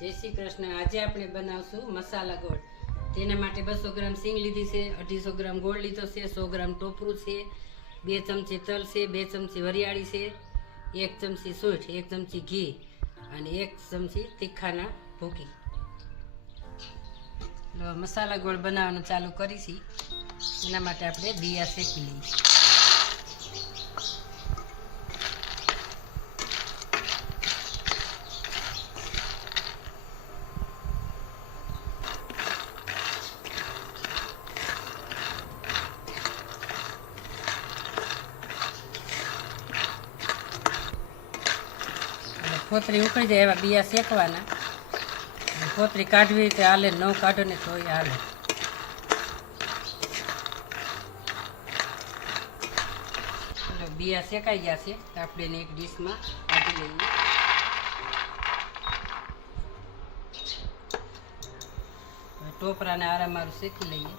જય શ્રી કૃષ્ણ। આજે આપણે બનાવશું મસાલા ગોળ। તેના માટે 200 ગ્રામ સિંગ લીધી છે, 250 ગ્રામ ગોળ લીધો છે, 100 ગ્રામ ટોપરું છે, 2 ચમચી તલ છે, 2 ચમચી વરિયાળી છે, 1 ચમચી સૂંઠ, 1 ચમચી ઘી અને 1 ચમચી તીખાના ભૂકી। મસાલા ગોળ બનાવવાનું ચાલુ કરીશી। એના માટે આપણે દિયા શેકી લઈએ। ફોતરી ઉકળી જાય એવા બિયા શેકવાના। ફોતરી કાઢવી તો હાલે, ન કાઢો ને તો હાલે। બિયા શેકાઈ ગયા છે તો આપણે એને એક ડીશમાં કાઢી લઈએ। ટોપરાને આરામારું શેકી લઈએ।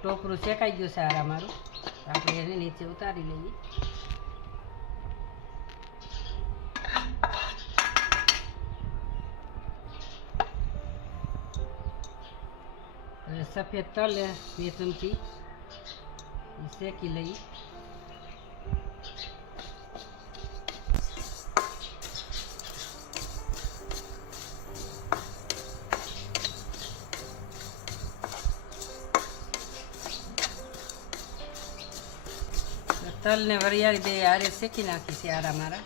ટોપરું શેકાઈ ગયું છે આરામારું, આપણે એને નીચે ઉતારી લઈએ। સફેદ તલ 2 ચમચી શેકી લઈએ। તલ ને વરિયાળી બે હારે શેકી નાખી છે આરામારા।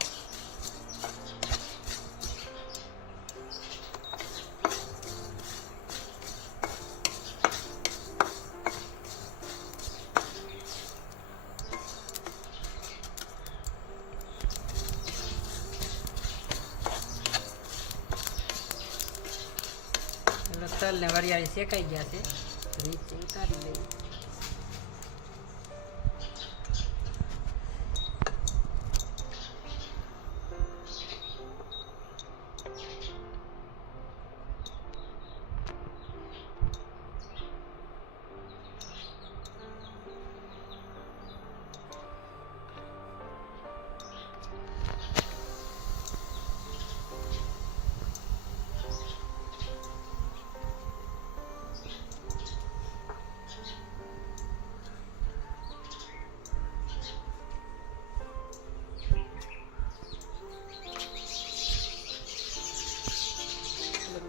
તલ ને વરિયાળી શેકાઈ ગયા છે, નીચે ઉતારી લઈએ।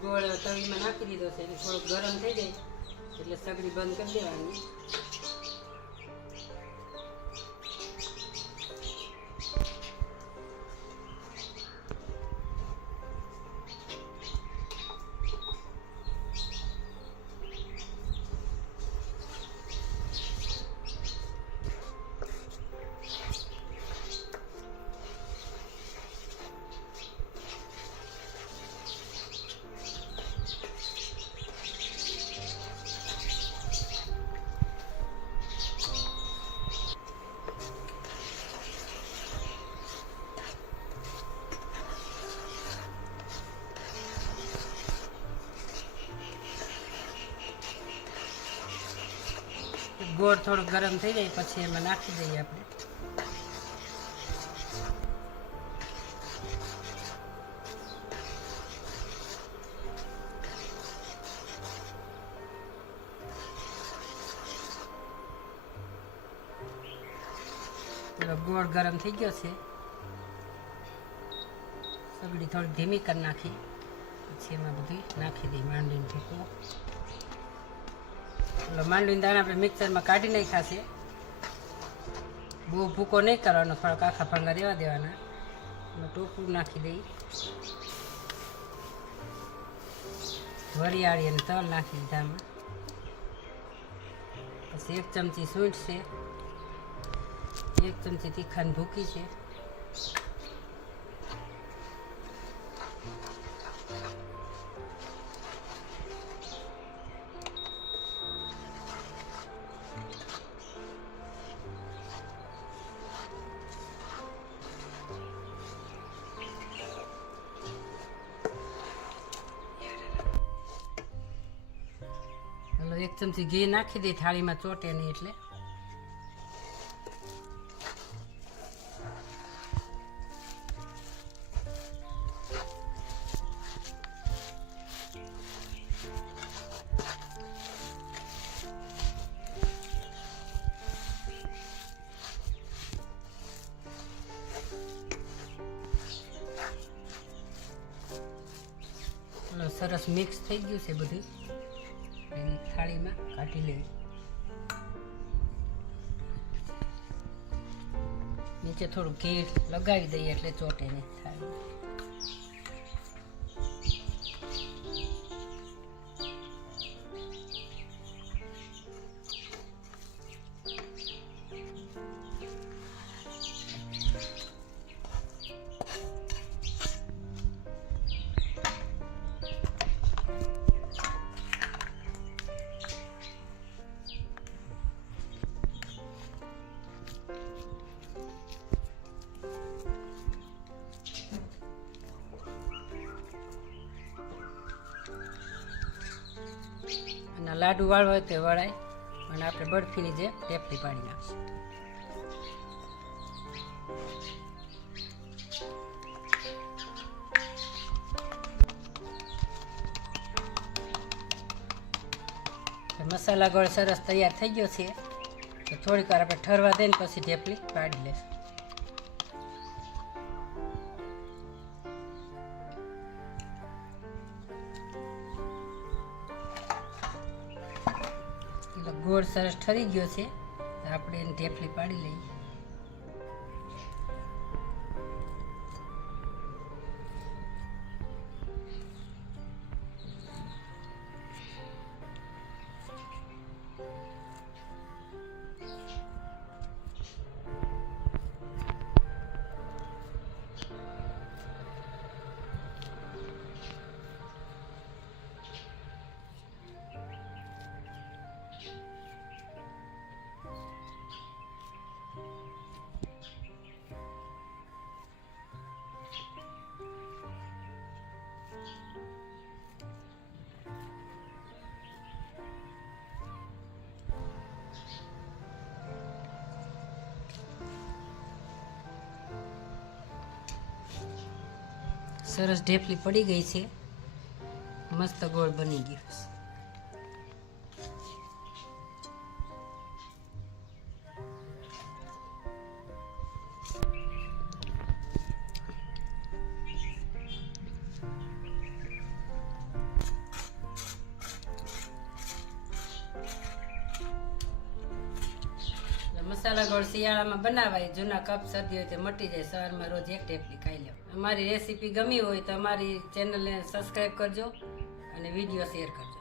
ગોળ તવીમાં નાખી દીધો છે, એટલે થોડુંક ગરમ થઈ જાય એટલે સગડી બંધ કરી દેવાની। ગોળ થોડું ગરમ થઈ જાય પછી એમાં નાખી દઈએ આપણે। ગોળ ગરમ થઈ ગયો છે, સગડી થોડી ધીમી કરી નાખી પછી એમાં બધું નાખી દઈએ માંડવીનો ભૂકો। માંડવીના દાણા આપણે મિક્સરમાં કાઢી નાખ્યા છે, બહુ ભૂકો નહીં કરવાનો, થોડાક આખા ભંગા રહેવા દેવાના। એમાં ટોપરું નાખી દઈએ, વરિયાળી અને તલ નાખી દીધા આમાં। પછી 1 ચમચી સૂંઠ છે, 1 ચમચી તીખાની ભૂકી છે, ચમચી ઘી નાખી દઈ, થાળીમાં ચોટે નહીં એટલે. સરસ મિક્સ થઈ ગયું છે બધું. એની થાળીમાં કાઢી લેવી. નીચે થોડું ઘી લગાવી દઈએ એટલે ચોટે નહીં થાળી. લાડુ વાળવા હોય તો વળાય, અને આપણે બરફીની જે ટેપલી પાડી નાખશું. મસાલા ગોળ સરસ તૈયાર થઈ ગયો છે, તો થોડીક વાર આપણે ઠરવા દઈને પછી ટેપલી પાડી લેશું. ગોળ સરસ ઠરી ગયો છે, આપણે એની ઢેફલી પાડી લઈએ. સરસ ઢેફલી પડી ગઈ છે, મસ્ત ગોળ બની ગયો. મસાલા ગોળ શિયાળામાં બનાવાય, જૂના કપ શરદી હોય તો મટી જાય. સવારમાં રોજ એક ટેપલી ખાઈ લો. અમારી રેસીપી ગમી હોય તો અમારી ચેનલને સબસ્ક્રાઈબ કરજો અને વિડીયો શેર કરજો.